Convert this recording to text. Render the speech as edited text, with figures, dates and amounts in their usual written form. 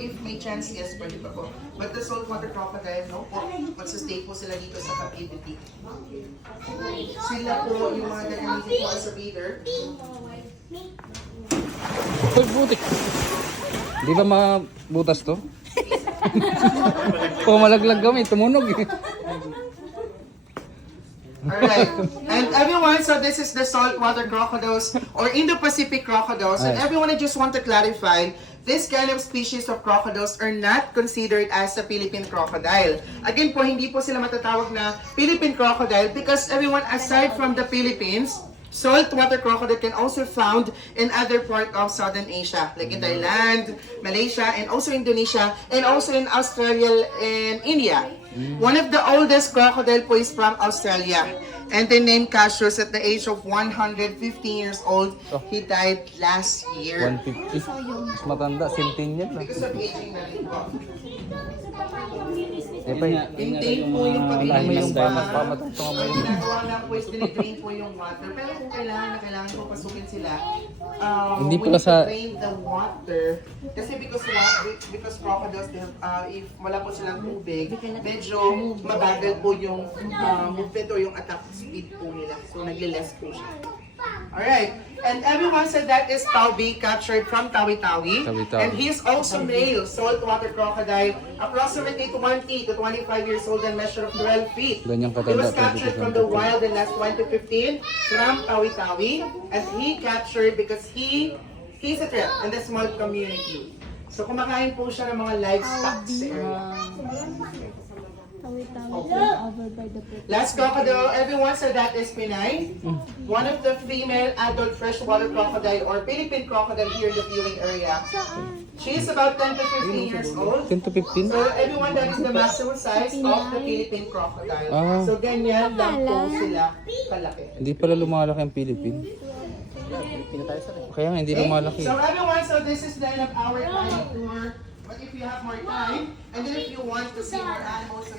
if may chance, yes, pwede pa po. But the saltwater crocodile, no po. Magsastay po sila dito sa captivity. Sila po yung mga gagamitin po as a breeder. Uy, butik. Di ba mabutas to? Kung malaglag kami, tumunog eh. Alright. And everyone, so this is the saltwater crocodiles or Indo-Pacific crocodiles. And Right. everyone, I just want to clarify, this kind of species of crocodiles are not considered as a Philippine crocodile. Again po, hindi po sila matatawag na Philippine crocodile because everyone, aside from the Philippines, saltwater crocodile can also found in other part of Southern Asia, like in Thailand, Malaysia, and also Indonesia, and also in Australia and India. One of the oldest crocodile po is from Australia, and they named Cassius at the age of 115 years old. He died last year 150. Mas matanda, centennial lang. because of aging na rin po. Eh, pa Maintain po yung Kailangan mo pag-inis yung pa. pamatutong mo Ang yung... ginagawa lang po is dinidrain po yung water. Pero kung kailangan po pasukin sila, Hindi we pala need sa- to drain the water. Kasi because crocodiles, they have, if wala po silang tubig, medyo mabagal po yung movement o yung attack speed po nila. So nagle-less po siya. Alright, and everyone said that is Tawi captured from Tawi-Tawi. Tawi-Tawi. And he is also male saltwater crocodile, approximately 20 to 25 years old and measure of 12 feet. Ganyang He katanda, was captured 20 to from the 25. wild in last 2015 from Tawi-Tawi, and he captured because he's a threat in the small community. So kumakain po siya ng mga livestock sa area. Last crocodile, everyone said that is Pinay. One of the female adult freshwater crocodile or Philippine crocodile here in the viewing area. She is about 10 to 15 years old. 10 to 15? So everyone, that is the maximum size of the Philippine crocodile. Ah. So ganyan lang po sila kalaki. Hindi pala lumalaki ang Philippine. Kaya nga, hindi lumalaki. So everyone, so this is the end of our tiny tour. But if you have more time, and then if you want to see more animals, so you